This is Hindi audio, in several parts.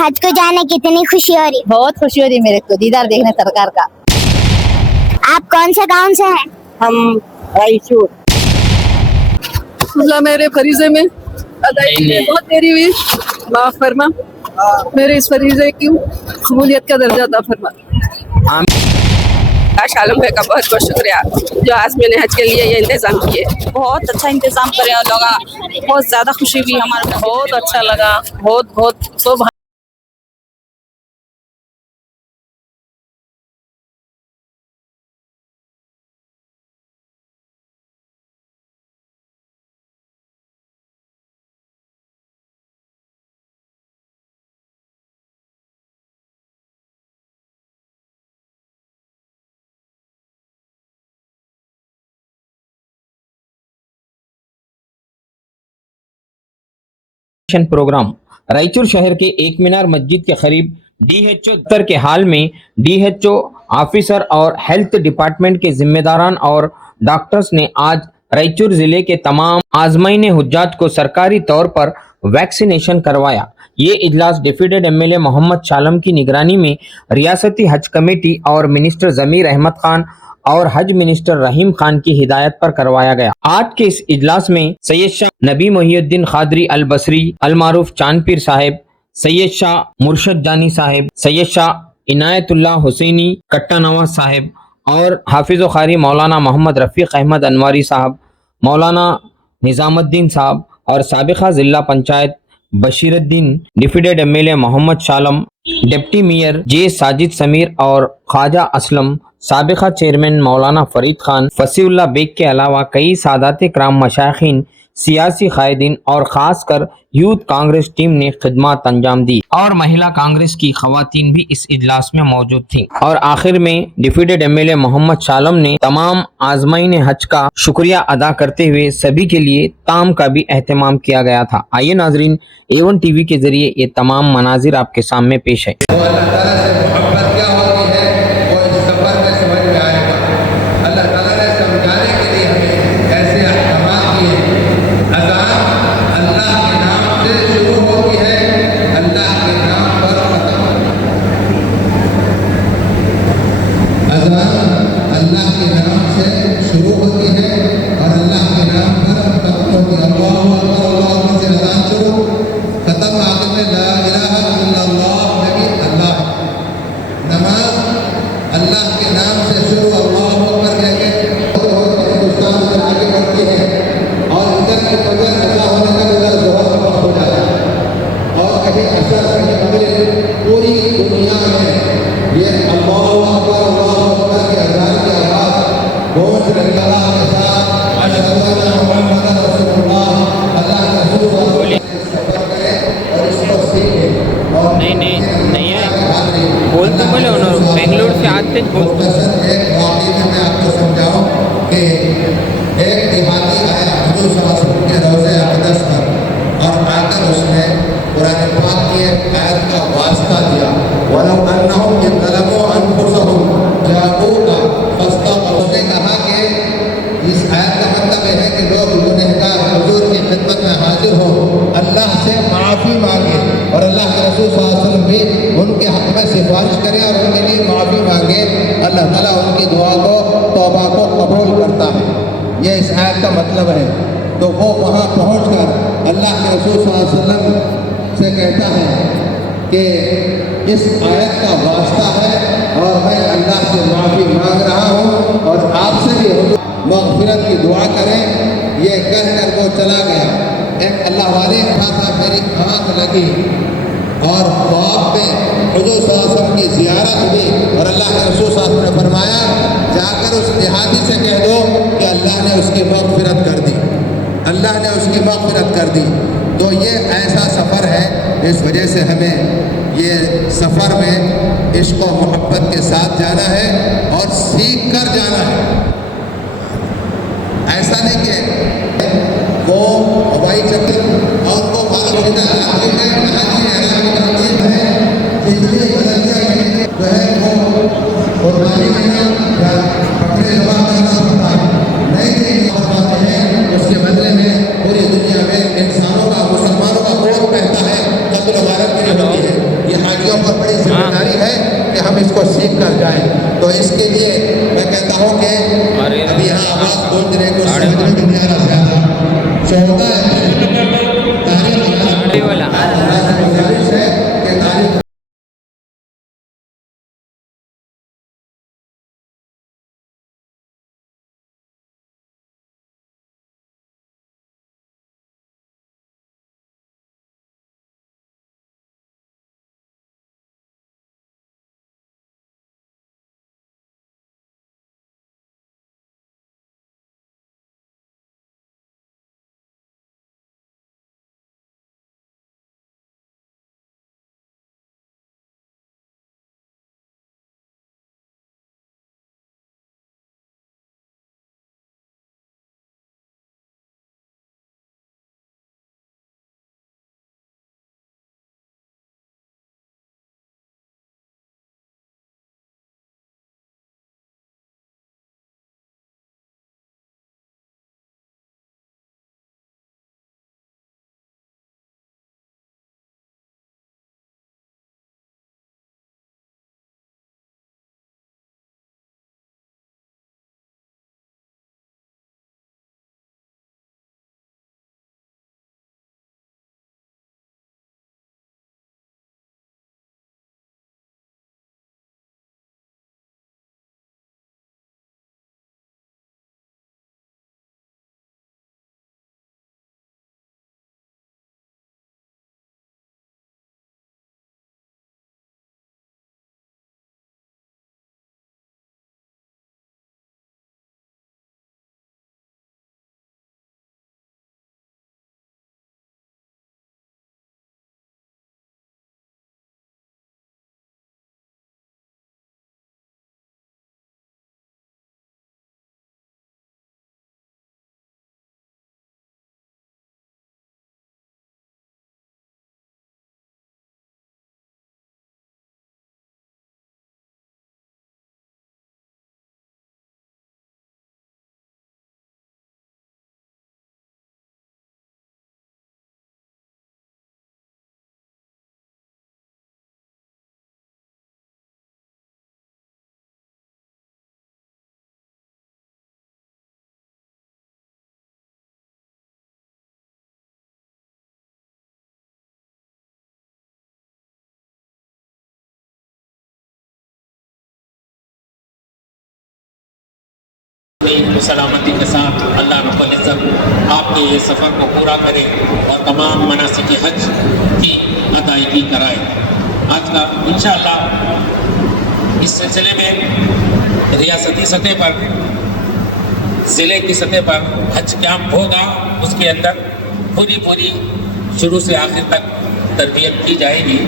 हज को जाने कितनी खुशी हो रही? बहुत खुशी हो रही मेरे को दीदार देखने सरकार का। आप कौन से गांव से हैं? हम रायचूर। अल्लाह मेरे फरीजे में अदायगी में बहुत देरी हुई, माफ फरमा, मेरे इस फरीजे की कबूलियत का दर्जा अता फरमा। आलम भाई का बहुत बहुत शुक्रिया जो आज मैंने हज के लिए ये इंतजाम किए। बहुत अच्छा इंतजाम करे और लोग, बहुत ज्यादा खुशी हुई हमारे, बहुत अच्छा लगा, बहुत बहुत तो प्रोग्राम रायचूर शहर के एक मीनार मस्जिद के करीब डीएचओ दफ्तर के हाल में डीएचओ ऑफिसर और हेल्थ डिपार्टमेंट के जिम्मेदारान और डॉक्टर्स ने आज रायचूर जिले के तमाम आजमाइन हुज्जाज को सरकारी तौर पर वैक्सीनेशन करवाया। ये इजलास डिप्टी एमएलए मोहम्मद शालम की निगरानी में रियासती हज कमेटी और मिनिस्टर जमीर अहमद खान और हज मिनिस्टर रहीम खान की हिदायत पर करवाया गया। आज के इस इजलास में सैयद शाह नबी मोहिउद्दीन खादरी अल बसरी अल मारूफ चांदपीर साहिब, सैयद शाह मुर्शद जानी साहिब, सैयद शाह इनायतुल्लाह हुसैनी कट्टा नवाज साहिब और हाफिज कारी मौलाना मोहम्मद रफ़ीक अहमद अनवारी साहब, मौलाना निज़ामुद्दीन साहब और साबिक़ा जिला पंचायत बशीरुद्दीन, डिप्टी एमएलए मोहम्मद शालम, डिप्टी मेयर जे साजिद समीर और ख्वाजा असलम, साबिक़ा चेयरमैन मौलाना फरीद खान, फसीउल्लाह बेग के अलावा कई सादात कराम, मशाइखीन, सियासी कायदीन और ख़ासकर यूथ कांग्रेस टीम ने खिदमत अंजाम दी और महिला कांग्रेस की खवातीन भी इस इजलास में मौजूद थीं। और आखिर में डिप्टी एमएलए मोहम्मद शालम ने तमाम आजमाइन हज का शुक्रिया अदा करते हुए सभी के लिए ताम का भी एहतमाम किया गया था। आइए नाजरीन, A1 टीवी के जरिए ये तमाम मनाजिर आपके सामने पेश है। नहीं है बोलते बोले उन्होंने बेंगलुरु से आते बोलते मैं आपको समझाऊं कि एक देहाती आया हुजूर सल्लल्लाहु अलैहि वसल्लम के रोज़े अक़दस पर और आकर उसने कुरान पाक की आयत का वास्ता दिया, वलौ अन्नहुम यज़लमू अनफुसहुम जाऊका फस्तग़फरू। उसने कहा कि इस आयत का मतलब है कि लोग गुनहगार हुजूर की खिदमत में हाजिर हो, अल्लाह से माफ़ी मांगे और अल्लाह के रसूल सल्लल्लाहु अलैहि वसल्लम भी उनके हक़ में सिफारिश करें और उनके लिए माफ़ी मांगे। अल्लाह ताला उनकी दुआ को, तौबा को कबूल करता है। यह इस आयत का मतलब है। तो वो वहाँ पहुँच कर अल्लाह के रसूल सल्लल्लाहु अलैहि वसल्लम से कहता है कि इस आयत का वास्ता है और मैं अल्लाह से माफ़ी मांग रहा हूँ और आपसे भी मग़फ़िरत की दुआ करें। ये कहकर वो चला गया। एक अल्लाह वाले था, मेरी आँख लगी और ख्वाब में हुजूर सल्लल्लाहु अलैहि वसल्लम की ज़ियारत हुई और अल्लाह के रसूल सल्लल्लाहु अलैहि वसल्लम ने फरमाया, जाकर उस देहाती से कह दो कि अल्लाह ने उसकी मग़फ़िरत कर दी, अल्लाह ने उसकी मग़फ़िरत कर दी। तो ये ऐसा सफ़र है, इस वजह से हमें ये सफ़र में इश्क़ और मोहब्बत के साथ जाना है और सीख कर जाना है। ऐसा नहीं कि वो हवाई चक्कर और वो उसके बदले में पूरी दुनिया में इंसानों का, मुसलमानों का गोद रहता है, कत्ल वारत की होती है। बहुत बड़ी जिम्मेदारी है कि हम इसको सीख कर जाएं। तो इसके लिए मैं कहता हूं कि अभी यहाँ आवाज गूंज रही कुछ समझ में नहीं आ रहा ज्यादा 14 तारीख वाला है कि तारीख सलामती के साथ अल्लाह रब्बुल इज़्ज़त आपके ये सफ़र को पूरा करे और तमाम मनासिक हज की अदायगी कराए। आज का इंशाअल्लाह इस सिलसिले में रियासती सतह पर, ज़िले की सतह पर हज कैंप होगा। उसके अंदर पूरी शुरू से आखिर तक तरबियत की जाएगी।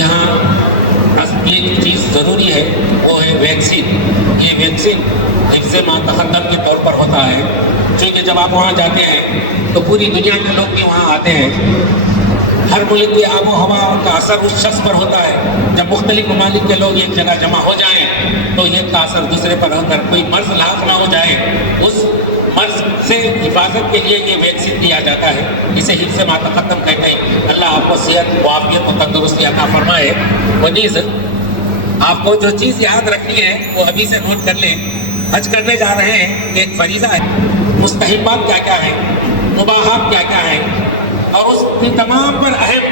यहाँ एक चीज़ ज़रूरी है, वो है वैक्सीन। ये वैक्सीन हिफ्ज़ मातहद्दम के तौर पर होता है, क्योंकि जब आप वहाँ जाते हैं तो पूरी दुनिया के लोग भी वहाँ आते हैं। हर मुल्क की आबो हवा का असर उस शख्स पर होता है। जब मुख्तलिफ ममालिक के लोग एक जगह जमा हो जाएँ तो एक का असर दूसरे पर होकर कोई मर्ज़ लाक ना हो जाए, उस मर्ज़ से हिफाजत के लिए ये वैक्सीन दिया जाता है। इसे हिफ्ज़ मातहद्दम कहते हैं। अल्लाह आपको सेहत, वाफ़ियत और तंदुरुस्ती अता फरमाए। वनीज़ आपको जो चीज़ याद रखनी है वो अभी से नोट कर लें। हज करने जा रहे हैं, एक फरीज़ा है। मुस्तहिब्बात क्या क्या है, मुबाहात क्या क्या है, और उस तमाम पर अहम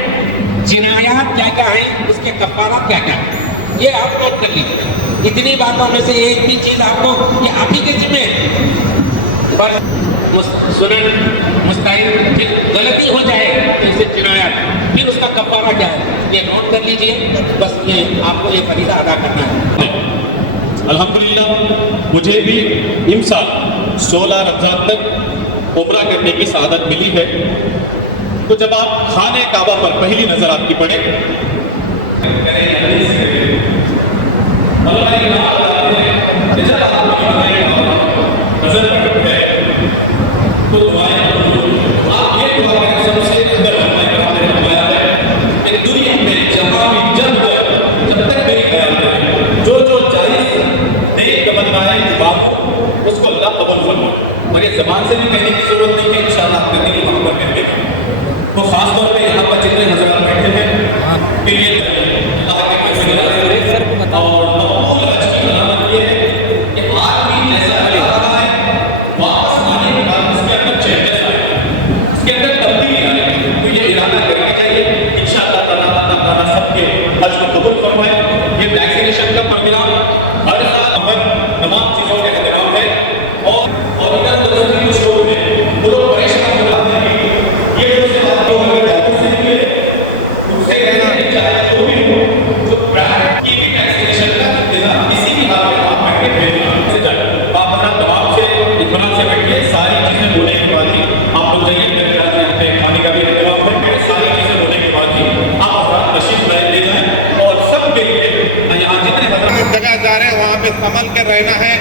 जिनायात क्या क्या है, उसके कफ़ारात क्या क्या है, ये आप नोट कर लीजिए। इतनी बातों में से एक भी चीज़ आपको, ये आप ही के जिम्मे पर सुनन मुस्तहिब फिर गलती हो जाए तो इसे जिनायात, फिर उसका कफ़ारा क्या है, ये नोट कर लीजिए। बस ये आपको ये फरीज़ा अदा करना है। अल्हम्दुलिल्लाह मुझे भी इमसाल 16 रमज़ान तक उम्रा करने की सआदत मिली है। तो जब आप खाने काबा पर पहली नज़र आपकी पड़े तो आप ये दुआ करें, सबसे अंदर दुनिया में जहाँ भी जब तक मेरी ख्याल है जो जायज़ नेक तमन्नाएं जवाब हो उसको अल्लाह कबूल फरमाए। और ये ज़बान से भी कहने की ज़रूरत नहीं है, इंशाअल्लाह आप करेंगे वहाँ पर करेंगे। तो ख़ास तौर पर यहाँ पर जितने हज़रात बैठे हैं को कबूल फरमाए। ये वैक्सीनेशन का प्रोग्राम हर साल अमन तमाम चीज़ों का इंतजाम है और इधर दूसरे कुछ लोग हैं वो लोग परेशान हो जाते हैं। ये जो आपको डॉक्टर से मिले उनसे कहना चाहिए जो भी हो जो प्राइवेट की वैक्सीनेशन का इंतजाम किसी भी हाल में आप करके भेजना आप अपना दबाव से इत्मीनान से बैठिए। सारी चीज़ें होने के बाद ही आप लोग जाइए खाने का भी इंतजाम है। सारी चीज़ें होने के बाद ही आप अपना तशरीफ ले जाएं और सब के लिए यहाँ जितने जगह जा रहे हैं वहाँ पे संभल कर रहना है।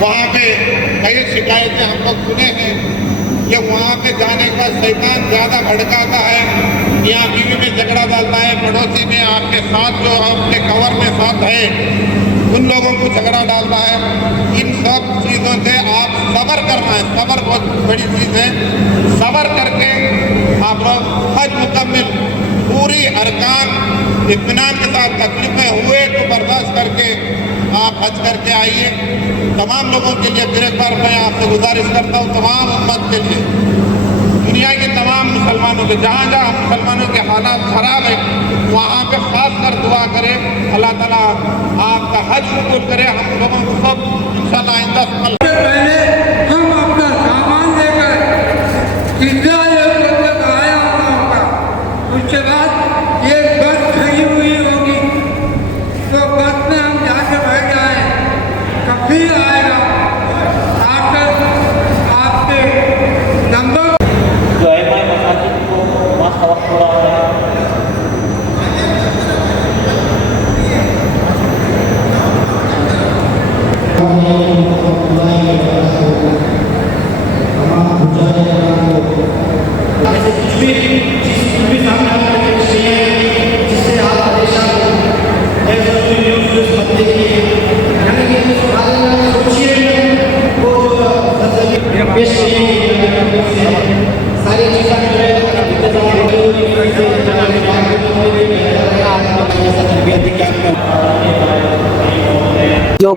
वहाँ पे कई शिकायतें हम लोग सुने हैं कि वहाँ पे जाने के बाद शैतान ज़्यादा भड़काता है, यहाँ बीवी में झगड़ा डालता है, पड़ोसी में आपके साथ जो आपके कवर में साथ है उन लोगों को झगड़ा डालता है। इन सब चीज़ों से आप सब्र करना है। सब्र बहुत बड़ी चीज़ है। सब्र करके आप लोग हज मुकम्मिल पूरी अरकान इत्मीनान के साथ तकलीफें हुए तो बर्दाश्त करके आप हज करके आइए। तमाम लोगों के लिए फिर एक बार मैं आपसे गुजारिश करता हूँ, तमाम उम्मत के लिए, दुनिया के तमाम मुसलमानों के, जहाँ जहाँ मुसलमानों के हालात ख़राब है वहाँ पे खास कर दुआ करें अल्लाह ताला आपका हज कबूल करे। हम लोगों को सब इंशाअल्लाह आइंदा पहले हम अपना सामान लेकर इंडिया एयरपोर्ट तक आया होगा, उसके बाद ये बस खड़ी हुई होगी तो बस में हम जाके बैठ जाए, कभी आएगा आकर आपके नंबर जो है मसाजिद को नमाज का वक्त हो रहा है।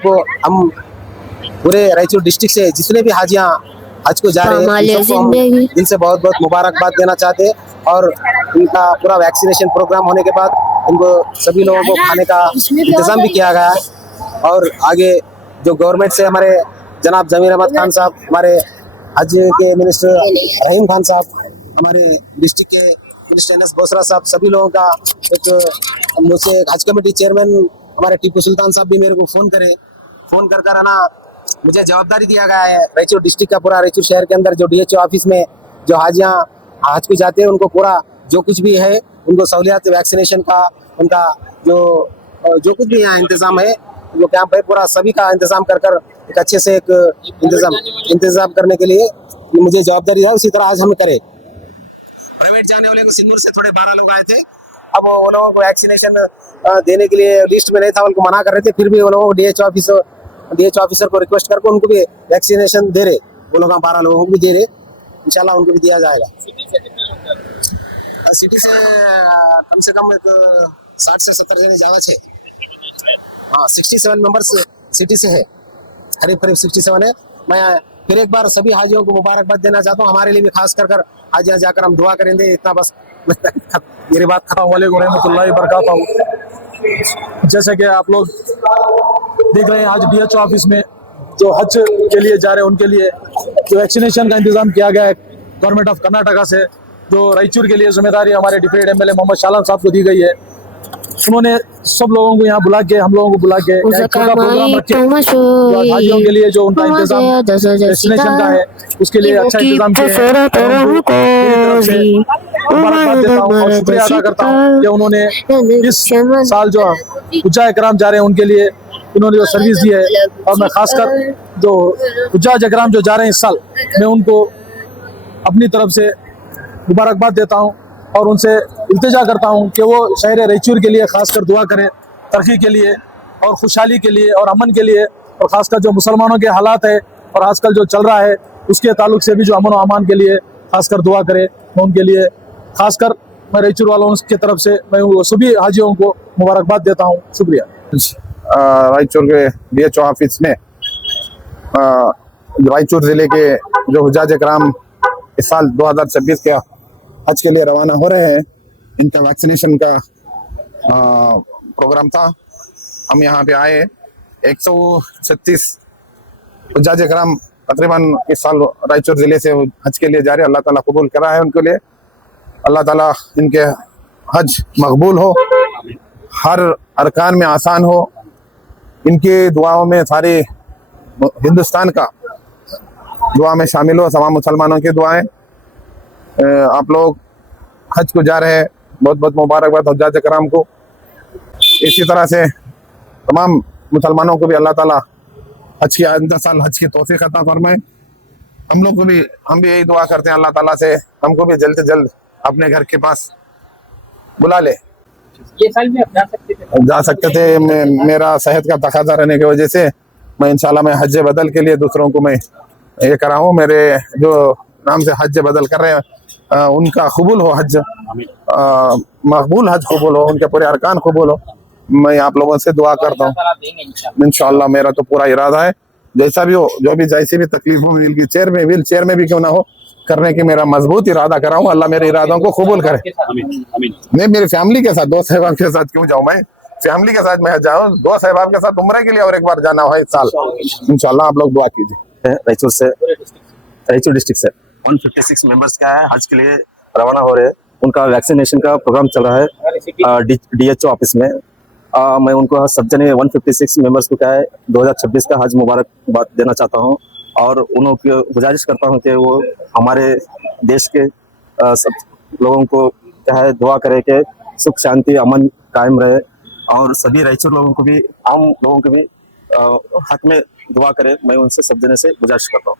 को हम पूरे रायचूर डिस्ट्रिक्ट से जितने भी हाजियां हज को जा रहे हैं उन सबको हम दिल से बहुत बहुत मुबारकबाद देना चाहते हैं। और इनका पूरा वैक्सीनेशन प्रोग्राम होने के बाद इनको सभी लोगों को खाने का इंतजाम भी किया गया है। और आगे जो गवर्नमेंट से हमारे जनाब जमीर अहमद खान साहब, हमारे हज के मिनिस्टर रहीम खान साहब, हमारे डिस्ट्रिक्ट के मिनिस्टर एनएस बोसरा साहब, सभी लोगों का एक मुझसे हज कमेटी चेयरमैन हमारे टीपू सुल्तान साहब भी मेरे को फ़ोन कर है ना, मुझे जवाबदारी दिया गया है रायचूर डिस्ट्रिक्ट का, पूरा रायचूर शहर के अंदर जो DHO ऑफिस में जो हाजियाँ हज को जाते हैं उनको पूरा जो कुछ भी है उनको सहूलियत वैक्सीनेशन का, उनका जो कुछ भी यहाँ इंतज़ाम है, जो कैंप है, पूरा सभी का इंतज़ाम कर एक अच्छे से एक इंतज़ाम करने के लिए मुझे जवाबदारी है। उसी तरह आज हम करें। प्राइवेट जाने वाले को सिंदूर से थोड़े 12 लोग आए थे, अब वो लोगों को वैक्सीनेशन देने के लिए लिस्ट में नहीं था, उनको मना कर रहे थे, फिर भी वो लोगों को DHO ऑफिसर को रिक्वेस्ट करके उनको भी वैक्सीनेशन दे रहे, वो लोग 12 लोगों को भी दे रहे, इंशाल्लाह उनको भी दिया जाएगा। सिटी से कम से कम एक 60 से 70 जने जाना चाहिए। हाँ, 67 मेंबर्स सिटी से है, करीब 67 है। मैं फिर एक बार सभी हाजियों को मुबारकबाद देना चाहता हूँ। हमारे लिए भी खास कर हाजियाँ जाकर हम दुआ करेंगे, इतना बस मेरी बात खत्म। वालेकुम रहमतुल्लाहि व बरकातहू। जैसे कि आप लोग देख रहे हैं आज DHO ऑफिस में जो हज के लिए जा रहे हैं उनके लिए जो वैक्सीनेशन का इंतजाम किया गया है गवर्नमेंट ऑफ कर्नाटका से, जो रायचूर के लिए जिम्मेदारी हमारे डिप्टी MLA मोहम्मद शालन साहब को दी गई है। उन्होंने सब लोगों को यहाँ बुला के, हम लोगों को बुला के एक छोटा प्रोग्राम रखे हाजियों के लिए, जो उनका इंतजाम वैक्सीनेशन का है उसके लिए अच्छा इंतजाम किया है। मुबारकबाद देता हूँ और शुक्रिया अदा करता हूँ कि उन्होंने इस साल जो हुज्जाज इकराम जा रहे हैं उनके लिए उन्होंने जो सर्विस दी है, और मैं खासकर जो हुज्जाज इकराम जो जा रहे हैं इस साल, मैं उनको अपनी तरफ से मुबारकबाद देता हूँ और उनसे इल्तिजा करता हूँ कि वो शहर रायचूर के लिए खासकर दुआ करें, तरक्की के लिए और खुशहाली के लिए और अमन के लिए, और ख़ासकर जो मुसलमानों के हालात है और आजकल जो चल रहा है उसके ताल्लुक से भी जो अमन और अमान के लिए खासकर दुआ करें। मैं उनके लिए खासकर मैं रायचूर वालों की तरफ से मैं सभी हाजियों को मुबारकबाद देता हूँ। शुक्रिया। रायचूर के DHO ऑफिस में रायचूर ज़िले के जो हुज्जाज इकराम इस साल 2026 के हज के लिए रवाना हो रहे हैं, इनका वैक्सीनेशन का प्रोग्राम था। हम यहाँ पे आए 136 हुज्जाज इकराम तकरीबन इस साल रायचूर जिले से हज के लिए जा रहे, अल्लाह ताला कबूल करा है उनके लिए। अल्लाह ताला इनके हज मकबूल हो, हर अरकान में आसान हो। इनकी दुआओं में सारे हिंदुस्तान का दुआ में शामिल हो, तमाम मुसलमानों की दुआएं। आप लोग हज को जा रहे हैं, बहुत बहुत मुबारकबाद हुज्जाज इकराम को। इसी तरह से तमाम मुसलमानों को भी अल्लाह ताला हज की आइंदा साल हज की तौफीक अता फरमाए। हम लोग को भी, हम भी यही दुआ करते हैं अल्लाह ताला से हमको भी जल्द से जल्द अपने घर के पास बुला ले। ये साल भी आप जा सकते थे, मेरा सेहत का तकाजा रहने की वजह से मैं इंशाल्लाह मैं हज बदल के लिए दूसरों को मैं ये कराऊं। मेरे जो नाम से हज बदल कर रहे हैं उनका कबूल हो, हज मकबूल हज कबूल हो, उनके पूरे अरकान कबूल हो। मैं आप लोगों से दुआ करता हूँ इंशाल्लाह। मेरा तो पूरा इरादा है, जैसा भी हो, जो भी जैसी भी तकलीफ हो, व्हील चेयर में भी क्यों ना हो, करने की मेरा मजबूत इरादा कराऊं। अल्लाह मेरे इरादों को कबूल करे। मैं मेरी फैमिली के साथ, दोस्त अहबाब के साथ क्यों जाऊं, मैं फैमिली के साथ मैं जाऊं, दोस्त अहबाब के साथ उम्रे के लिए और एक बार जाना हो इस साल इंशाल्लाह। आप लोग दुआ कीजिए। रायचूर डिस्ट्रिक्ट से 156 मेंबर्स का है हज के लिए रवाना हो रहे हैं। उनका वैक्सीनेशन का प्रोग्राम चल रहा है DHO ऑफिस में। मैं उनको सब जने 156 मेंबर्स को क्या है 2026 का हज मुबारकबाद देना चाहता हूं, और उनको गुजारिश करता हूं कि वो हमारे देश के सब लोगों को क्या है दुआ करे कि सुख शांति अमन कायम रहे, और सभी रायचूर लोगों को भी, आम लोगों को भी हक में दुआ करे। मैं उनसे सब जने से गुजारिश करता हूँ।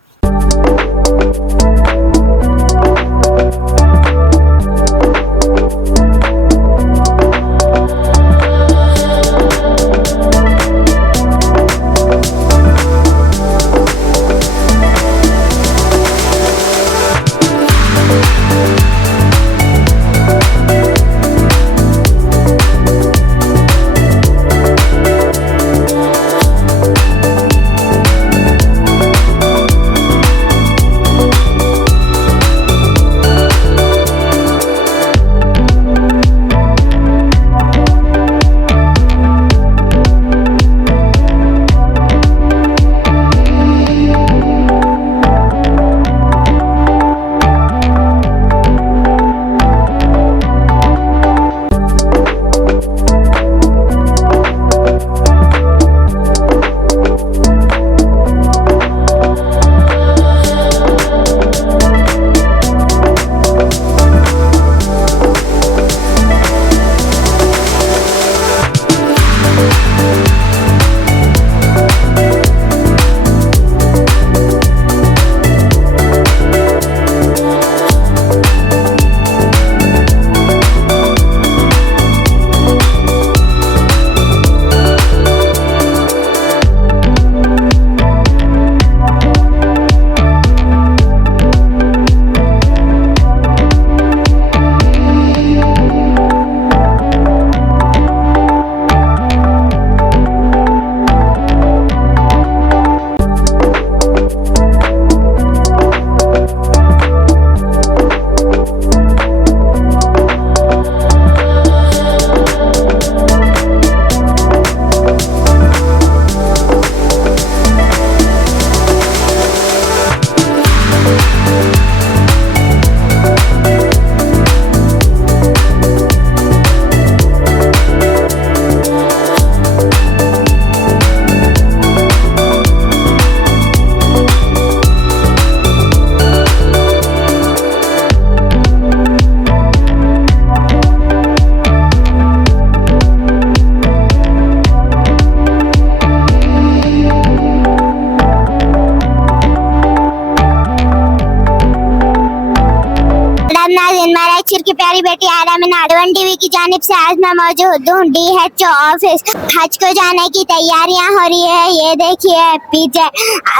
रायचूर की प्यारी बेटी आरामिन आडवाणी टीवी की जानिब से आज मैं मौजूद हूँ DHO ऑफिस। हज को जाने की तैयारियां हो रही है। ये देखिए पीछे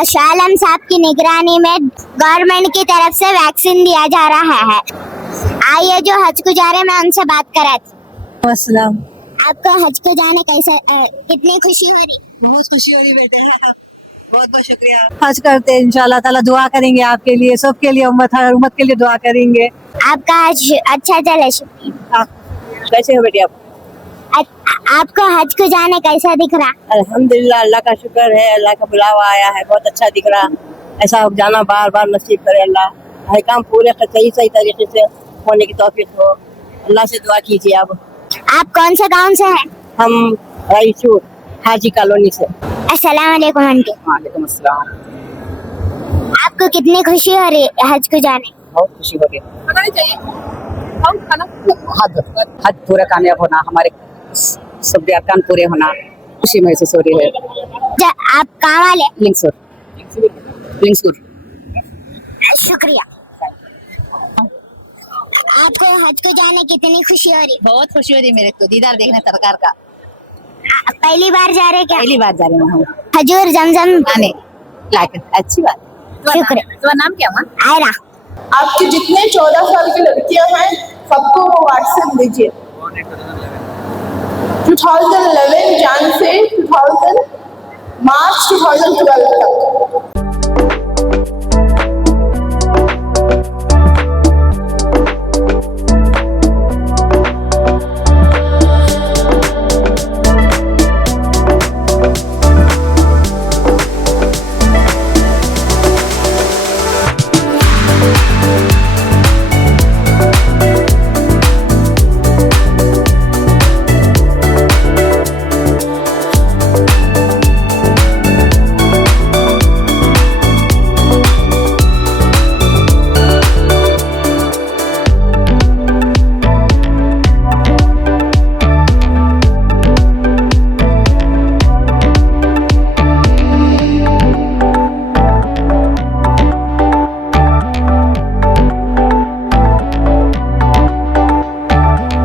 शालम साहब की निगरानी में गवर्नमेंट की तरफ से वैक्सीन दिया जा रहा है। आइए जो हज को जा रहे हैं मैं उनसे बात कराती। अस्सलाम। आपको हज को जाने कैसे कितनी खुशी हो रही? बहुत खुशी हो रही बेटे, बहुत बहुत शुक्रिया। हज करते हैं इंशाल्लाह ताला, दुआ करेंगे आपके लिए, सबके लिए, उम्मत के लिए दुआ करेंगे। आपका हज अच्छा चले। कैसे हो बेटी आप? आपको हज को जाने कैसा दिख रहा? अल्हम्दुलिल्लाह, अल्लाह का शुक्र है, अल्लाह का बुलावा आया है, बहुत अच्छा दिख रहा। ऐसा जाना बार बार नसीब करे अल्लाह, हर काम पूरे सही तरीके से होने की तौफीक हो। अल्लाह से दुआ कीजिए। अब आप कौन से गांव से हैं? हम रायचूर हाजी कॉलोनी से। अस्सलाम वालेकुम आंटी। वालेकुम अस्सलाम। आपको कितनी खुशी हो रही है हज को जाने? बहुत खुशी हो रही है। बनानी चाहिए हज पूरा कामयाब होना, हमारे सब अरकान पूरे होना, खुशी महसूस हो रही है। आप कहाँ वाले? लिंगसुर। शुक्रिया। आपको हज को जाने कितनी खुशी हो रही? बहुत खुशी हो रही है मेरे को दीदार देखने सरकार का। पहली बार जा रहे क्या? पहली बार जा रहे हैं हम। हजूर जमजम आने अच्छी बात। शुक्रिया। तुम्हारा नाम क्या है? आयरा। आपके जितने 14 साल की लड़कियां हैं सबको वो व्हाट्सएप दीजिए। 2011 जन से 2000 मार्च 2012 तक।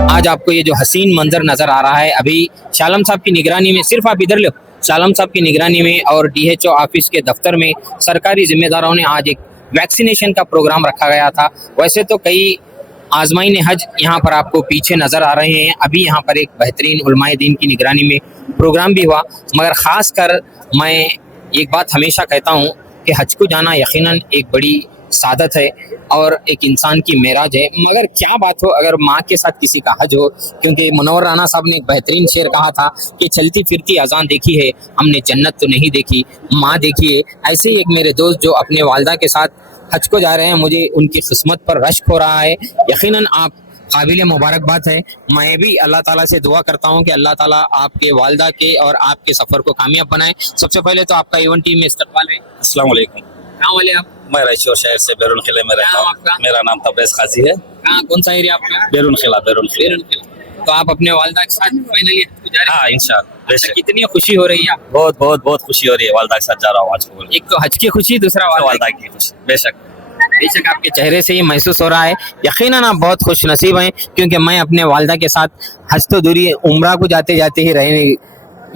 आज आपको ये जो हसीन मंजर नजर आ रहा है, अभी शालम साहब की निगरानी में, सिर्फ आप इधर लो, शालम साहब की निगरानी में और DHO ऑफिस के दफ्तर में सरकारी जिम्मेदारों ने आज एक वैक्सीनेशन का प्रोग्राम रखा गया था। वैसे तो कई आजमाइन हज यहाँ पर आपको पीछे नजर आ रहे हैं, अभी यहाँ पर एक बेहतरीन उलमाए दीन की निगरानी में प्रोग्राम भी हुआ, मगर ख़ास कर मैं एक बात हमेशा कहता हूँ कि हज को जाना यकीनन एक बड़ी सादत है और एक इंसान की मेराज है। मगर क्या बात हो अगर माँ के साथ किसी का हज हो, क्योंकि मुनव्वर राना साहब ने एक बेहतरीन शेर कहा था कि चलती फिरती अजान देखी है हमने, जन्नत तो नहीं देखी, माँ देखी है। ऐसे ही एक मेरे दोस्त जो अपने वालदा के साथ हज को जा रहे हैं, मुझे उनकी किस्मत पर रश्क हो रहा है। यकीनन आप काबिल मुबारकबाद है। मैं भी अल्लाह ताला से दुआ करता हूँ कि अल्लाह ताला आपके वालदा के और आपके सफ़र को कामयाब बनाए। सबसे पहले तो आपका इवेंट टीम में इस्तकबाल है। अस्सलाम वालेकुम। कहाँ वाले आप? मैं रायचूर शहर से बैरून किले में रहता हूँ। मेरा नाम तब्रेज़ काजी है। कहाँ, कौन सा एरिया आपका? बैरून किला। तो आप अपने वालदा के साथ फाइनली हज को जा रहे हैं? हाँ इंशाअल्लाह। अच्छा, कितनी खुशी हो रही है आपको? बहुत बहुत बहुत खुशी हो रही है, वालदा के साथ जा रहा हूँ आज को। एक तो हज की खुशी, दूसरा वालदा की खुशी। बेशक आपके चेहरे से ये महसूस हो रहा है, यकीनन आप बहुत खुश नसीब हैं, क्योंकि मैं अपने वालदा के साथ हज तो दूरी उम्रा को जाते जाते ही रहे,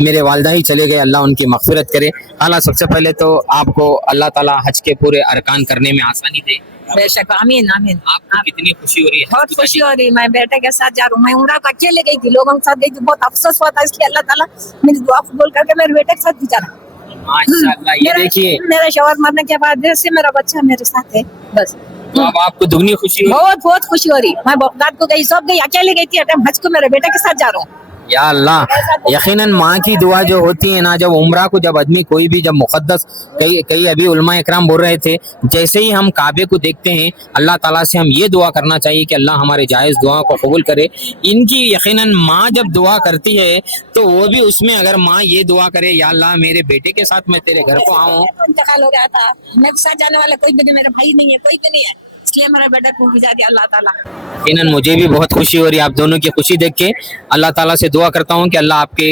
मेरे वालदा ही चले गए, अल्लाह उनकी मग़फ़िरत करे। अल्लाह सबसे पहले तो आपको अल्लाह ताला हज के पूरे अरकान करने में आसानी दे। बेशक, आमीन आमीन। आपको कितनी खुशी हो रही है? बहुत खुशी हो रही है। मैं बेटे के साथ जा रहा हूँ। मैं उम्रा को अकेले गई थी, लोगों के साथ गई थी, बहुत अफसोस हुआ था, इसलिए अल्लाह ताला मेरी दुआ कबूल करके मेरे बेटे के साथ भी जा रहा है। माशाअल्लाह। ये देखिए, मेरा शौहर मरने के बाद से मेरा बच्चा मेरे साथ है, बस। तो अब आपको दुगनी खुशी? बहुत बहुत खुशी हो रही। मैं बगदाद को गई, सब गई, अकेले गई थी, हज को मेरे बेटे के साथ जा रहा हूँ। या अल्लाह, यकीनन माँ की दुआ जो होती है ना, जब उम्रा को जब आदमी कोई भी जब मुक़द्दस, कई अभी उलमा इकराम बोल रहे थे, जैसे ही हम काबे को देखते हैं अल्लाह ताला से हम ये दुआ करना चाहिए कि अल्लाह हमारे जायज़ दुआओं को कबूल करे। इनकी यकीनन माँ जब दुआ करती है तो वो भी उसमें अगर माँ ये दुआ करे, या अल्लाह मेरे बेटे के साथ मैं तेरे घर को आऊँ। इंतकाल हो गया था, मेरे साथ जाने वाला कोई भी नहीं, मेरा भाई नहीं है, कोई भी नहीं है, इसलिए मेरा बेटा को भेजा दिया अल्लाह ताला। यकीनन मुझे भी बहुत खुशी हो रही है आप दोनों की खुशी देख के। अल्लाह ताला से दुआ करता हूँ कि अल्लाह आपके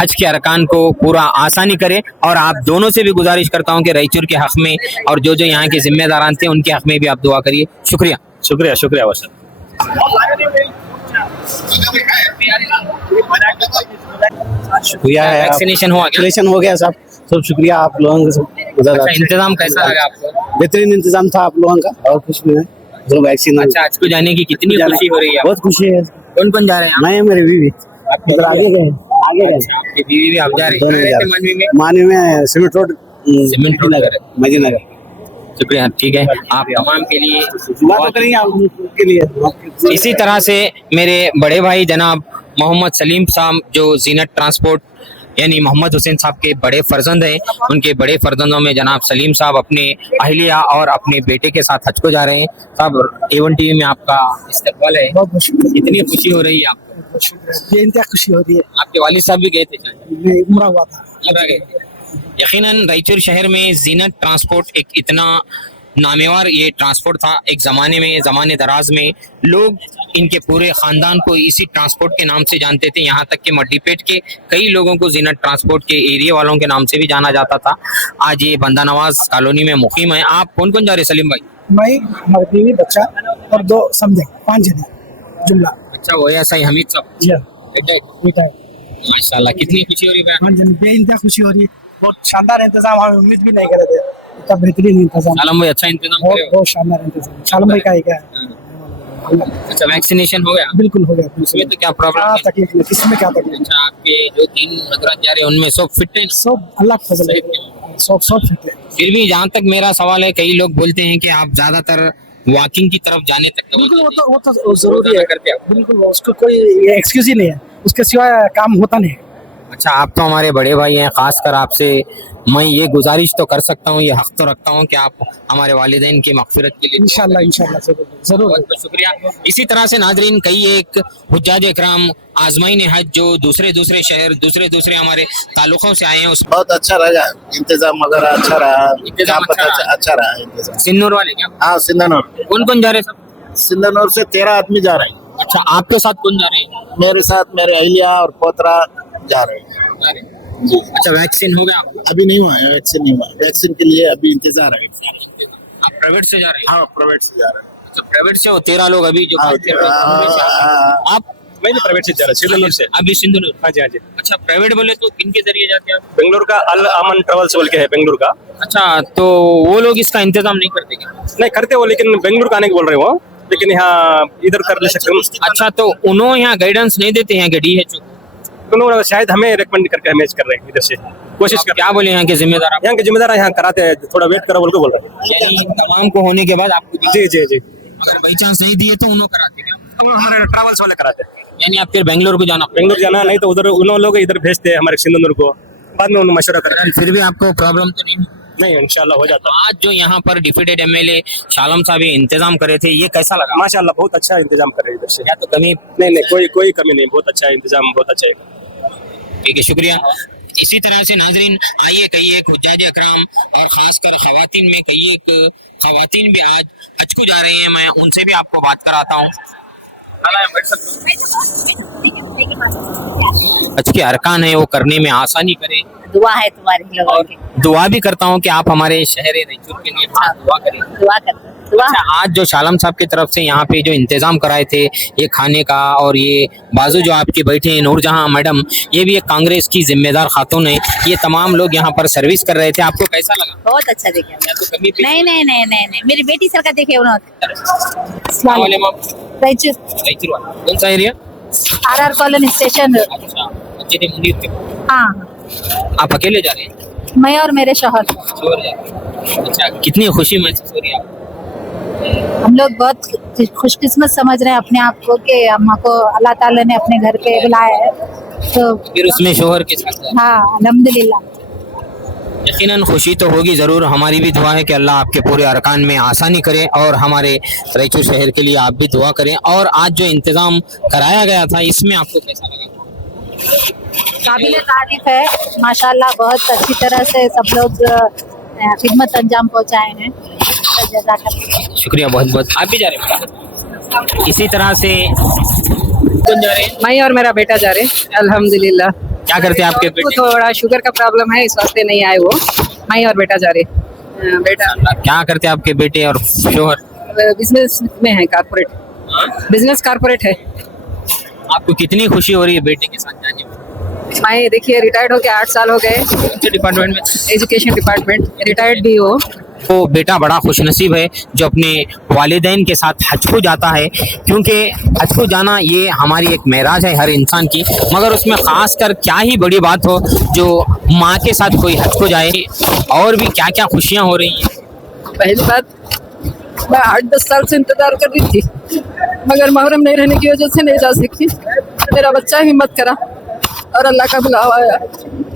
हज के अरकान को पूरा आसानी करे, और आप दोनों से भी गुजारिश करता हूँ कि रायचूर के हक़ में और जो जो यहाँ के जिम्मेदारान थे उनके हक़ में भी आप दुआ करिए। शुक्रिया शुक्रिया शुक्रिया। वैसे शुक्रिया है। वैक्सीनेशन हुआ क्या? वैक्सीनेशन हो गया सब शुक्रिया आप लोगों का। अच्छा, इंतजाम कैसा लगा आपको? बेहतरीन इंतजाम था आप लोगों का, और कुछ भी नहीं, जो वैक्सीन। अच्छा, आज को जाने की कितनी खुशी हो रही है? बहुत खुशी है। कौन कौन जा रहे हैं? मैं, मेरी बीवी आगे गए। आपकी बीवी भी आप जा रही है? मानवी में सीमेंट रोड, नगर, मदीनगर। शुक्रिया, ठीक है। आप तमाम के लिए दुआ करेंगे आपके लिए। इसी तरह से मेरे बड़े भाई जनाब मोहम्मद सलीम साहब जो जीनत ट्रांसपोर्ट यानी मोहम्मद हुसैन साहब के बड़े फर्जंद हैं। उनके बड़े फर्जंदों में जनाब सलीम साहब अपने अहलिया और अपने बेटे के साथ हज को जा रहे हैं। साहब A1 TV में आपका इस्तकबाल है, इतनी खुशी हो रही है आपको? ये इंतहा खुशी हो रही है। आपके वालिद साहब भी गए थे शायद? ये उम्रा हुआ था। यकीनन रायचूर शहर में जीनत ट्रांसपोर्ट एक इतना नामेवर ये ट्रांसपोर्ट था। एक ज़माने में, ज़माने दराज में लोग इनके पूरे ख़ानदान को इसी ट्रांसपोर्ट के नाम से जानते थे। यहाँ तक कि मड्डीपेट के कई लोगों को जीनत ट्रांसपोर्ट के एरिया वालों के नाम से भी जाना जाता था। आज ये बंदा नवाज कॉलोनी में मुकीम है। आप कौन कौन जा रहे सलीम भाई? मैं, हमारी बीवी, बच्चा और 2 समझे 5 जने जुमला। अच्छा, वो सही हमीद साहब जी बेटा माशाल्लाह, कितनी खुशी हो रही है? 5 जने, बेइंतहा खुशी हो रही है। बहुत शानदार इंतजाम, हम उम्मीद भी नहीं कर रहे थे, इतना बेहतरीन इंतजाम। आलम भाई अच्छा इंतजाम करे हो? बहुत शानदार इंतजाम। शालम भाई का ही क्या? अच्छा, वैक्सीनेशन हो गया? बिल्कुल हो गया। उसमें तो क्या प्रॉब्लम? तकलीफ नहीं, किसमें क्या तकलीफ? अच्छा, आपके जो 3 हजरात जा रहे हैं उनमें सब फिट है? सब अल्लाह का फजल है, सब फिट है। फिर भी जहाँ तक मेरा सवाल है, कई लोग बोलते हैं कि आप ज्यादातर वॉकिंग की तरफ जाने तक बिल्कुल वो तो जरूरी है करते हैं। बिल्कुल उसको कोई एक्सक्यूज ही नहीं है, उसके सिवा काम होता नहीं। अच्छा, आप तो हमारे बड़े भाई हैं, खासकर आपसे मैं ये गुजारिश तो कर सकता हूँ, ये हक तो रखता हूँ कि आप हमारे वालिदैन की मग़फ़िरत के लिए इंशाल्लाह जरूर। बहुत शुक्रिया। इसी तरह से नाज़रीन कई एक हुज्जाज इकराम आज़माइन हज जो दूसरे शहर दूसरे हमारे ताल्लुक़ों से आए हैं, उस बहुत अच्छा रहा इंतजाम वगैरह, अच्छा रहा अच्छा रहा इंतजाम। सिंदूर वाले क्या? हाँ, सिंधानूर। कौन कौन जा रहे हैं सब? सिंधानूर से 13 आदमी जा रहे हैं। अच्छा, आपके साथ कौन जा रहे हैं? मेरे साथ मेरे अहलिया और पोतरा जा रहे हैं। अच्छा, वैक्सीन हो गया? अभी नहीं हुआ है, वैक्सीन नहीं हुआ। वैक्सीन के लिए अभी इंतजार है। आप प्राइवेट से जा रहे हैं? हाँ, प्राइवेट से जा रहे हैं। अच्छा, प्राइवेट से हो 13 लोग अभी जो आप? मैं भी प्राइवेट से जा रहा हूँ, सिंधनूर से। अभी सिंधनूर? हाँ जी, हाँ जी। अच्छा, प्राइवेट बोले तो किनके जरिए जाते हैं आप? बेंगलोर का अल अमन ट्रेवल्स बोल के है बेंगलोर का। अच्छा, तो वो लोग इसका इंतजाम नहीं करते क्या? नहीं करते वो, लेकिन बेंगलोर का आने को बोल रहे हो, लेकिन यहाँ इधर कर ले सकते हैं। अच्छा, तो उन्होंने यहाँ गाइडेंस नहीं देते हैं कि DHO? उन्होंने शायद हमें रेकमेंड करके हमें कर रहे हैं इधर से कोशिश कर। क्या बोले यहाँ के जिम्मेदार? यहाँ के जिम्मेदार यहाँ कराते हैं, थोड़ा वेट करो बोल के बोल रहे हैं। यानी तमाम को होने के बाद आपको? जी जी जी। अगर बाई चांस नहीं दिए तो उन्होंने कराते क्या? हमारे ट्रैवल्स वाले कराते हैं। यानी आप फिर बेंगलोर को जाना? बेंगलोर जाना, नहीं तो उधर उन लोग इधर भेजते हैं हमारे सिंधनूर को, बाद में उन्हें मशवरा करते हैं। फिर भी आपको प्रॉब्लम तो नहीं? नहीं, इंशाल्लाह हो जाता। आज जो यहाँ पर डिप्यूटेड MLA शालम साहब इंतजाम करे थे, ये कैसा लगा? माशाल्लाह बहुत अच्छा इंतजाम कर रहे हैं इधर से। या तो कमी? नहीं, कोई कमी नहीं, बहुत अच्छा इंतजाम, बहुत अच्छा है। ठीक है, शुक्रिया। इसी तरह से नाजरीन आइए, कई एक हुज्जाज अकराम और खासकर खवातीन में कई एक खवातीन भी आज हज को जा रही हैं। मैं उनसे भी आपको बात कराता हूँ। हज के अरकान है वो करने में आसानी करे, दुआ है तुम्हारी लोगों की। दुआ भी करता हूँ कि आप हमारे शहर रायचूर के लिए दुआ करें। दुआ करते अच्छा, आज जो शालम साहब की तरफ से यहाँ पे जो इंतजाम कराए थे ये खाने का, और ये बाजू जो आपके बैठे हैं नूरजहां मैडम, ये भी एक कांग्रेस की जिम्मेदार खातून है, ये तमाम लोग यहाँ पर सर्विस कर रहे थे। आपको कैसा लगा? बहुत अच्छा दिखा। तो कभी नहीं, मेरी बेटी सर का देखे उन्होंने। कौन सा एरिया? RR colony station. अच्छा, हाँ। आप अकेले जा रहे हैं? मैं और मेरे शौहर। अच्छा, कितनी खुशी महसूस हो रही है? हम लोग बहुत खुशकिस्मत समझ रहे हैं अपने आप को कि हमको अल्लाह ताला ने अपने घर पे बुलाया है, तो फिर उसमें शोहर के साथ? हाँ, अल्हम्दुलिल्लाह। यकीनन खुशी तो होगी ज़रूर। हमारी भी दुआ है कि अल्लाह आपके पूरे अरकान में आसानी करे, और हमारे रायचूर शहर के लिए आप भी दुआ करें। और आज जो इंतज़ाम कराया गया था इसमें आपको कैसा लगा? काबिल तारीफ है, माशाल्लाह बहुत अच्छी तरह से सब लोग खिदमत अंजाम पहुँचाए हैं। शुक्रिया बहुत बहुत। आप भी जा रहे हैं? इसी तरह से कौन जा रहे हैं? मैं और मेरा बेटा जा रहे हैं, अल्हम्दुलिल्लाह। क्या करते हैं आपके बेटे? थोड़ा शुगर का प्रॉब्लम है, इस वास्ते नहीं आए वो। मैं और बेटा जा रहे हैं। बेटा क्या करते हैं आपके बेटे और शोहर? बिजनेस में है, कारपोरेट बिजनेस कारपोरेट है। आपको कितनी खुशी हो रही है बेटे के साथ जाने में? मैं देखिए रिटायर्ड होके 8 साल हो गए। डिपार्टमेंट में? एजुकेशन डिपार्टमेंट, रिटायर्ड भी हो। तो बेटा बड़ा खुशनसीब है जो अपने वालिदैन के साथ हज को जाता है, क्योंकि हज को जाना ये हमारी एक महराज है हर इंसान की, मगर उसमें ख़ास कर क्या ही बड़ी बात हो जो माँ के साथ कोई हज को जाए। और भी क्या क्या खुशियाँ हो रही हैं। पहली बात, मैं 8-10 साल से इंतजार कर रही थी, मगर मुहर्रम नहीं रहने की वजह से नहीं जा सकी। मेरा बच्चा हिम्मत करा और अल्लाह का बुलावा आया।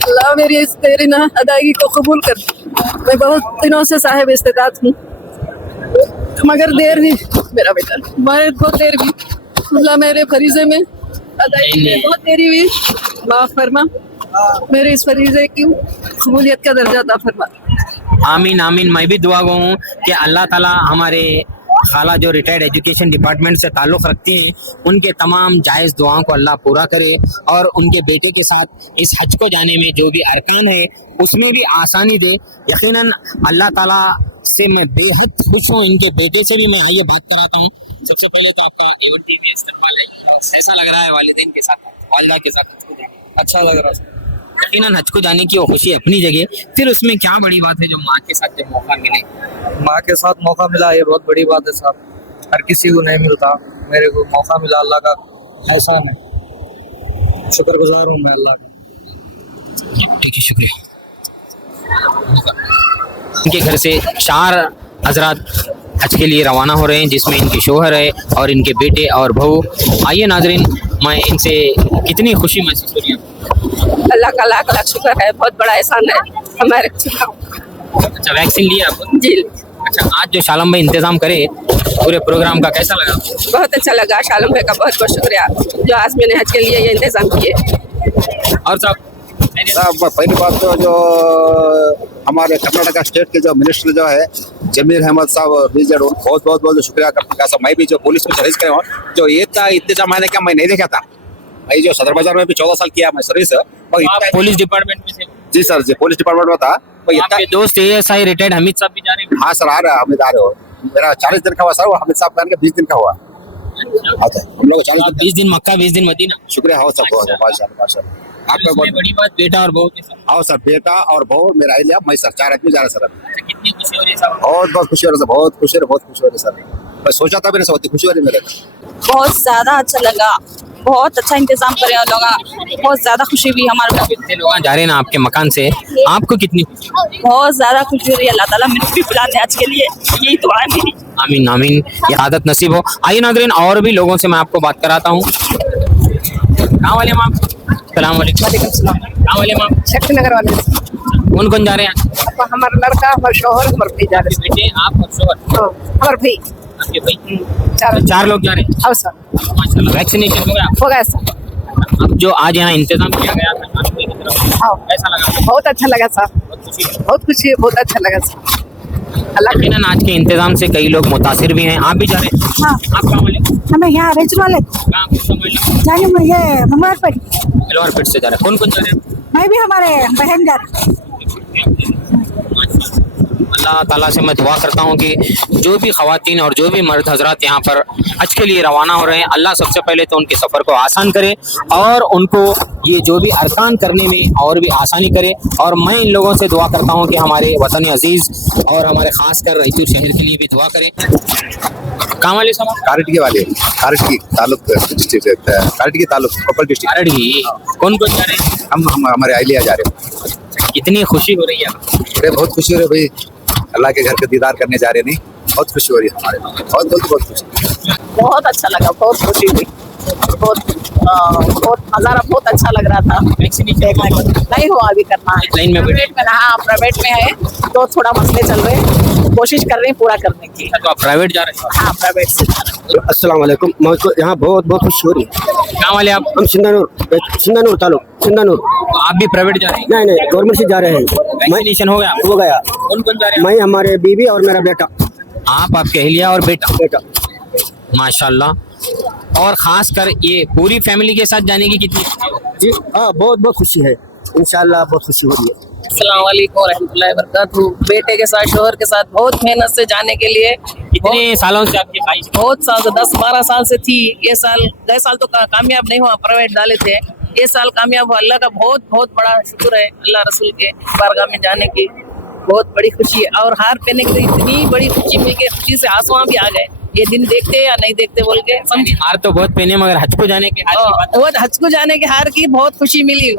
अल्लाह मेरी इस तेरी ना अदायगी को कबूल कर। मैं बहुत दिनों से साहिब इस्तेताअत हूँ, मगर देर भी मेरा बेटा, मैं बहुत देर भी अल्लाह मेरे फरीजे में अदायगी में बहुत देरी हुई। माफ फरमा, मेरे इस फरीजे की कबूलियत का दर्जा अता फरमा। आमीन आमीन। मैं भी दुआ गो हूँ कि अल्लाह ताला हमारे खाला जो रिटायर्ड एजुकेशन डिपार्टमेंट से ताल्लुक़ रखती हैं उनके तमाम जायज़ दुआओं को अल्लाह पूरा करे और उनके बेटे के साथ इस हज को जाने में जो भी अरकान है उसमें भी आसानी दे। यकीनन अल्लाह ताला से मैं बेहद खुश हूँ। इनके बेटे से भी मैं आइए बात कराता हूँ। सबसे पहले तो आपका एवन टीवी इस्तेमाल है, ऐसा लग रहा है वालिदैन के साथ, वालिदा के साथ अच्छा लग रहा है। यकीनन हज को जाने की वो खुशी अपनी जगह, फिर उसमें क्या बड़ी बात है जो माँ के साथ जब मौका मिले। माँ के साथ मौका मिला ये बहुत बड़ी बात है साहब, हर किसी को नहीं मिलता। मेरे को मौका मिला, अल्लाह का एहसान है, शुक्रगुजार हूँ मैं अल्लाह का। ठीक है, शुक्रिया। इनके घर से 4 हजरात हज के लिए रवाना हो रहे हैं, जिसमें इनके शोहर है और इनके बेटे और बहू। आइए नाजरीन, मैं इनसे कितनी खुशी महसूस हो रही है। अल्लाह का लाख लाख शुक्र है, बहुत बड़ा एहसान है हमारे। अच्छा, वैक्सीन लिया आपको? जी। अच्छा, आज जो शालम भाई इंतजाम करे पूरे प्रोग्राम का, कैसा लगा? बहुत अच्छा लगा। शालम भाई का बहुत बहुत शुक्रिया जो आज मैंने हज के लिए ये इंतजाम किए। और साहब पहली बात तो जो हमारे कर्नाटका स्टेट के जो मिनिस्टर जो है जमीर अहमद साहब बीजेड, बहुत बहुत बहुत शुक्रिया करता हूँ। मैं भी जो पुलिस को सर्विस करे हूँ, जो ये था इंतजाम मैंने क्या मैं नहीं देखा था। मैं जो सदर बाजार में भी 14 साल किया मैं सर्विस, पुलिस डिपार्टमेंट में थे? जी सर, जी पुलिस डिपार्टमेंट में था। आपके दोस्त ASI रिटायर्ड हमीद साहब भी जा रहे हैं? हाँ सर, आ रहा है हमीद, आ रहे हो। मेरा 40 दिन का हुआ सर, हमीद साहब का 20 दिन का हुआ। अच्छा, हम लोग 20 दिन मक्का 20 दिन मदीना। शुक्रिया हो सब, माशाल्लाह माशाल्लाह। आपका बहुत बड़ी बात बेटा और बहू के साथ? हाँ सर, बेटा और बहू मेरा लिया, मैं सर 4 आदमी जा रहा सर। कितनी खुशी हो रही है साहब? बहुत बहुत खुशी हो रही है, बहुत खुशी है, बहुत खुशी हो रही है सर। मैं सोचा था मेरे साथ खुशी हो रही है मेरे को। बहुत ज्यादा अच्छा लगा, बहुत अच्छा इंतजाम करे और लोग, बहुत ज्यादा खुशी हुई हमारे को। कितने लोग जा रहे हैं ना आपके मकान से, आपको कितनी खुशी? बहुत ज्यादा खुशी हो रही है। अल्लाह ताला मेरे भी बुला दे आज के लिए, यही दुआ है मेरी। आमीन आमीन, ये आदत नसीब हो। आइए नाज़रीन, और भी लोगों से मैं आपको बात कराता हूँ। कहाँ वाले मैम? सलाम वालेकुम। कहाँ वाले मैम? शक्ति नगर वाले। कौन कौन जा रहे हैं? हमारा लड़का, हमारा शोहर, हमारे भाई जा रहे हैं। बेटे, आप और शोहर? हमारे भाई, आपके भाई? 4 लोग जा रहे हैं? हाँ सर। माशाल्लाह। वैक्सीनेशन हो गया? हो गया सर। अब जो आज यहाँ इंतजाम किया गया था, कैसा लगा? बहुत अच्छा लगा सर, बहुत खुशी, बहुत अच्छा लगा सर। यकीनन आज के इंतजाम से कई लोग मुतासिर भी हैं। आप भी जा रहे हैं? हाँ। आप कहाँ वाले? हमें यहाँ रेंज वाले जाने में, ये मलवारपेट से जा रहे हैं। कौन कौन जा रहे हैं? मैं भी, हमारे बहन जा रहे। अल्लाह ताला से मैं दुआ करता हूँ कि जो भी ख़वातीन और जो भी मर्द हजरात यहाँ पर हज के लिए रवाना हो रहे हैं, अल्लाह सबसे पहले तो उनके सफ़र को आसान करे और उनको ये जो भी अरकान करने में और भी आसानी करे। और मैं इन लोगों से दुआ करता हूँ कि हमारे वतन अजीज़ और हमारे ख़ास कर रायचूर शहर के लिए भी दुआ करें। कहाँ वाले साहब? कारटगी वाले, कारटगी तालुक डिस्ट्रिक्ट, कारटगी तालुक कोपल डिस्ट्रिक्ट। कारटगी। कौन कौन जा रहे हैं? हम हमारे अहलिया जा रहे हैं। कितनी खुशी हो रही है? अरे बहुत खुशी हो रही है भाई, अल्लाह के घर का दीदार करने जा रहे हैं। नहीं, बहुत खुशी हो रही है हमारे, बहुत खुशी। बहुत अच्छा लगा, बहुत खुशी हुई, बहुत नज़ारा बहुत अच्छा लग रहा था। नहीं हुआ अभी, करना है लाइन में प्राइवेट में। हाँ प्राइवेट में है तो थोड़ा मसले चल रहे हैं, कोशिश कर रहे हैं पूरा करने की। तो आप प्राइवेट जा रहे हैं? हाँ प्राइवेट से जा रहे हैं। अस्सलाम वालेकुम। मुझको यहाँ बहुत बहुत खुशी हो रही है। कहाँ वाले आप? हम सिंधानूर तालुक, सिंधानूर। तो आप भी प्राइवेट जा रहे हैं? नहीं नहीं, गवर्नमेंट से जा रहे हैं। वैक्सीनेशन हो गया? हो गया। कौन कौन जा रहे हैं? मैं, हमारे बीवी और मेरा बेटा। आप, आपके अहलिया और बेटा? बेटा। माशाल्लाह। और खास कर ये पूरी फैमिली के साथ जाने की कितनी? जी हाँ, बहुत बहुत खुशी है, इंशाल्लाह बहुत खुशी हो रही है। अस्सलाम वालेकुम रहमतुल्लाहि व बरकातहू। बेटे के साथ, शोहर के साथ बहुत मेहनत से जाने के लिए। कितने सालों से आपकी ख्वाहिश? बहुत साल से, 10-12 साल से थी। ये साल, गए साल तो कामयाब नहीं हुआ, प्राइवेट डाले थे। ये साल कामयाब हुआ, अल्लाह का बहुत बहुत बड़ा शुक्र है। अल्लाह रसूल के बारगाह में जाने की बहुत बड़ी खुशी है। और हार पहने की इतनी बड़ी खुशी मिल के, खुशी से आंसू भी आ गए। ये दिन देखते या नहीं देखते बोल के समझे। हार तो बहुत पहने, मगर हज को जाने के हज को जाने के हार की बहुत खुशी मिली,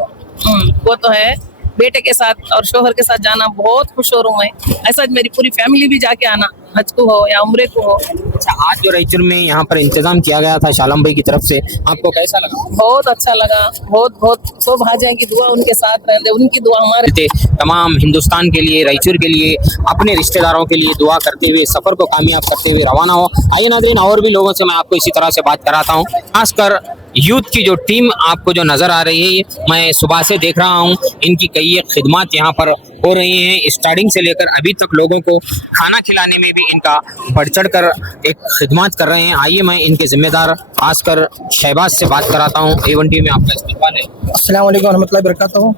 वो तो है। बेटे के साथ और शोहर के साथ जाना बहुत खुश हो रहा हूँ मैं। ऐसा मेरी पूरी फैमिली भी जाके आना, हज को हो या उम्रे को हो, अच्छा, आज जो रायचूर में यहाँ पर इंतजाम किया गया था शालम भाई की तरफ से, आपको कैसा लगा? बहुत अच्छा लगा, बहुत बहुत सब हाजियों की दुआ उनके साथ रहते, उनकी दुआ हमारे थे। तमाम हिंदुस्तान के लिए, रायचूर के लिए, अपने रिश्तेदारों के लिए दुआ करते हुए सफर को कामयाब करते हुए रवाना हो। आइए नाज़रीन, और भी लोगों से मैं आपको इसी तरह से बात कराता हूँ। खासकर यूथ की जो टीम आपको जो नज़र आ रही है, मैं सुबह से देख रहा हूँ, इनकी कई एक खिदमत यहाँ पर हो रही हैं। स्टार्टिंग से लेकर अभी तक लोगों को खाना खिलाने में भी इनका बढ़ चढ़ कर एक खिदमत कर रहे हैं। आइए मैं इनके जिम्मेदार खासकर शहबाज से बात कराता हूँ। A1 टीवी में आपका इस्तेमाल है। अस्सलाम वालेकुम रहमतुल्लाहि बरकातहू।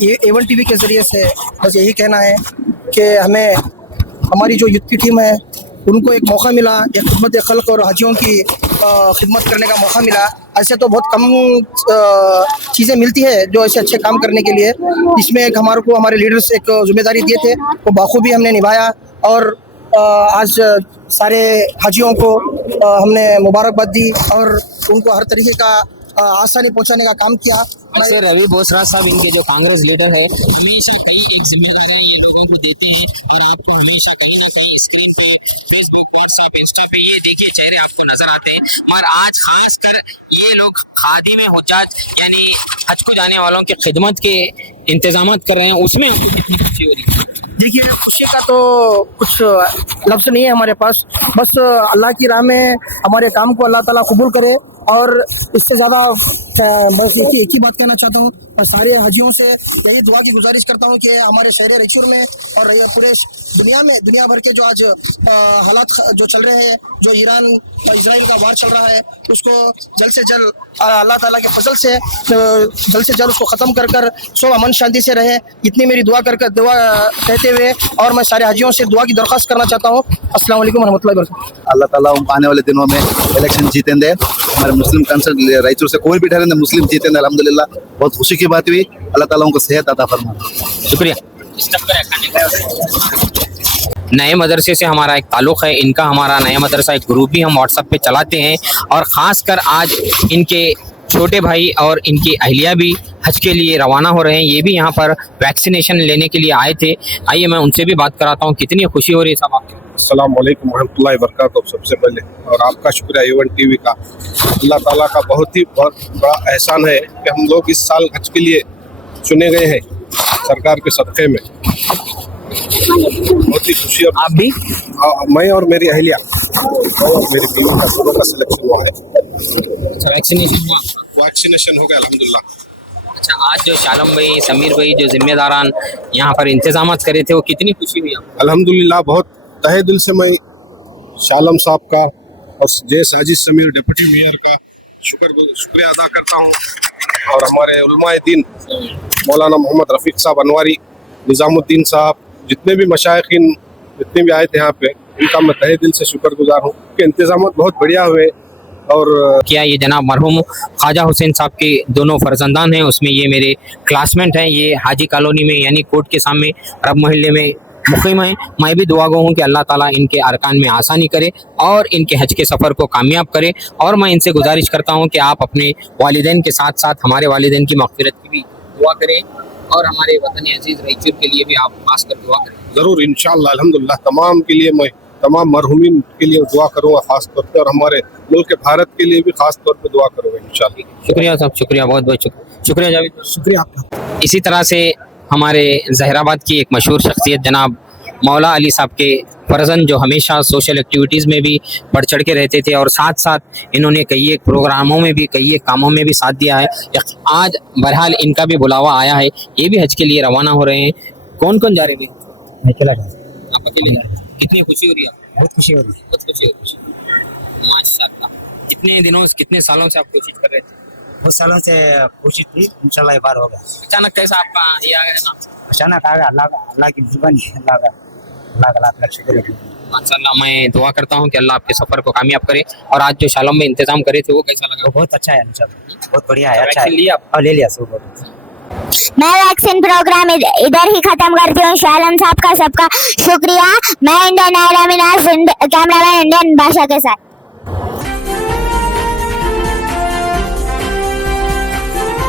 ये A1 टीवी के ज़रिए से बस यही कहना है कि हमें हमारी जो यूथ की टीम है उनको एक मौका मिला, एक खिदमत खल्क और हाजियों की खिदमत करने का मौका मिला। ऐसे तो बहुत कम चीज़ें मिलती है जो ऐसे अच्छे काम करने के लिए। इसमें एक हमारे को हमारे लीडर्स एक जिम्मेदारी दिए थे, वो बाखूबी हमने निभाया और आज सारे हाजियों को हमने मुबारकबाद दी और उनको हर तरीके का आसानी पहुंचाने का काम किया। वैसे रवि बोसराज साहब, इनके जो कांग्रेस लीडर है, हमेशा कई एक जिम्मेदारी ये लोगों को देते हैं और आपको हमेशा कहीं ना कहीं स्क्रीन पे फेसबुक, व्हाट्सएप, इंस्टा पे ये देखिए चेहरे आपको नजर आते हैं। मगर आज खास कर ये लोग खादी में हुज्जाज यानी हज को जाने वालों की खिदमत के इंतजाम कर रहे हैं, उसमें आपको कितनी खुशी हो रही है? देखिए, खुशी का तो कुछ लफ्ज़ नहीं है हमारे पास। बस अल्लाह की राह में हमारे काम को अल्लाह ताला कबूल करे और इससे ज़्यादा बस एक ही बात कहना चाहता हूँ और सारे हाजियों से यही दुआ की गुजारिश करता हूँ कि हमारे शहर रायचूर में और पूरे दुनिया में, दुनिया भर के जो आज हालात जो चल रहे हैं, जो ईरान इजराइल का वार चल रहा है, उसको जल्द से जल्द अल्लाह ताला के फजल से जल्द से जल्द उसको ख़त्म कर कर सब अमन शांति से रहे। इतनी मेरी दुआ कर दुआ कहते हुए और मैं सारे हाजियों से दुआ की दरख्वास्त करना चाहता हूँ। अस्सलाम वालेकुम रहमतुल्लाहि वबरकातुहू। अल्लाह ताला आने वाले दिनों में इलेक्शन जीतेंगे, हमारे मुस्लिम काउंसिल रायचूर से कोई भी ठहरेंगे मुस्लिम जीतेंगे अल्हम्दुलिल्लाह। बहुत खुशी की बात हुई, अल्लाह ताला उनको सेहत अता फरमाए। शुक्रिया। नए मदरसे से हमारा एक ताल्लुक़ है, इनका हमारा नया मदरसा एक ग्रुप भी हम व्हाट्सएप पे चलाते हैं और ख़ासकर आज इनके छोटे भाई और इनकी अहलिया भी हज के लिए रवाना हो रहे हैं। ये भी यहाँ पर वैक्सीनेशन लेने के लिए आए थे। आइए मैं उनसे भी बात कराता हूँ, कितनी खुशी हो रही है साहब आपको? अस्सलाम वालेकुम रहमतुल्लाहि वबरकातुहू। सबसे पहले और आपका शुक्रिया A1 टीवी का। अल्लाह ताला का बहुत बड़ा एहसान है कि हम लोग इस साल हज के लिए चुने गए हैं सरकार के सदक़े में। बहुत ही खुशी। और आप भी? मैं और मेरी अहलिया और मेरी बीवी का दोनों का सिलेक्शन हुआ है। अच्छा, वैक्सीनेशन हुआ? वैक्सीनेशन हो गया अल्हम्दुलिल्लाह। अच्छा, आज जो शालम भाई, समीर भाई जो जिम्मेदारान यहाँ पर इंतजाम करे थे, वो कितनी खुशी हुई आपको? अल्हम्दुलिल्लाह, बहुत तहे दिल से मैं शालम साहब का और जय साजिद समीर डिप्टी मेयर का शुक्रिया अदा करता हूँ और हमारे उलमाए दीन मौलाना मोहम्मद रफ़ीक साहब अनवारी, निज़ामुद्दीन साहब, जितने भी मशाइखीन जितने भी आए थे यहाँ पे, इनका मैं तहे दिल से शुक्रगुजार हूँ कि इंतजाम बहुत बढ़िया हुए। और क्या ये जनाब मरहूम ख्वाजा हुसैन साहब के दोनों फर्जंदान हैं, उसमें ये मेरे क्लासमेट हैं। ये हाजी कॉलोनी में यानी कोर्ट के सामने अरब मोहल्ले में मुक़ीम हैं। मैं भी दुआ गो हूँ कि अल्लाह ताला इनके अरकान में आसानी करे और इनके हज के सफ़र को कामयाब करे। और मैं इनसे गुजारिश करता हूँ कि आप अपने वालिदैन के साथ साथ हमारे वालिदैन की मग़फ़िरत की भी दुआ करें और हमारे वतन अजीज़ रायचूर के लिए भी आप खास कर दुआ करें। ज़रूर इंशाअल्लाह अल्हम्दुलिल्लाह। तमाम के लिए मैं तमाम मरहूमीन के लिए दुआ करूँगा ख़ास तौर पे और हमारे मुल्क भारत के लिए भी ख़ास तौर पे दुआ करूँगा इंशाअल्लाह। शुक्रिया साहब, शुक्रिया, बहुत बहुत शुक्रिया जावेद। शुक्रिया आपका। इसी तरह से हमारे जहराबाद की एक मशहूर शख्सियत जनाब मौला अली साहब के फर्जंद, जो हमेशा सोशल एक्टिविटीज़ में भी बढ़ चढ़ के रहते थे और साथ साथ इन्होंने कई एक प्रोग्रामों में भी, कई एक कामों में भी साथ दिया है। आज बहरहाल इनका भी बुलावा आया है, ये भी हज के लिए रवाना हो रहे हैं। कौन कौन जा रहे हैं? मैं अकेला जा रहा हूँ। आप अकेले जा रहे हैं? कितनी खुशी हो रही है आपको? बहुत खुशी हो रही है। बहुत खुशी हो रही है माशाअल्लाह। कितने सालों से आप कोशिश कर रहे थे? बहुत सालों से कोशिश थी, इंशाल्लाह ये बार हो गया। अचानक कैसा आपका ये आ गया ना? अचानक आ गया, अल्लाह की मेहरबानी, अल्लाह का लाख शुक्र है। माशाअल्लाह, मैं दुआ करता हूँ कि अल्लाह आपके सफ़र को कामयाब करे। और आज जो शालम में इंतजाम करे थे, वो कैसा लगा? बहुत अच्छा है, बहुत बढ़िया है। अच्छा लिया आप? ले लिया सब। मैं वैक्सीन प्रोग्राम इधर ही खत्म करती हूँ। शालम साहब का सबका शुक्रिया। मैं इंडियन कैमरामैन इंडियन भाषा के साथ।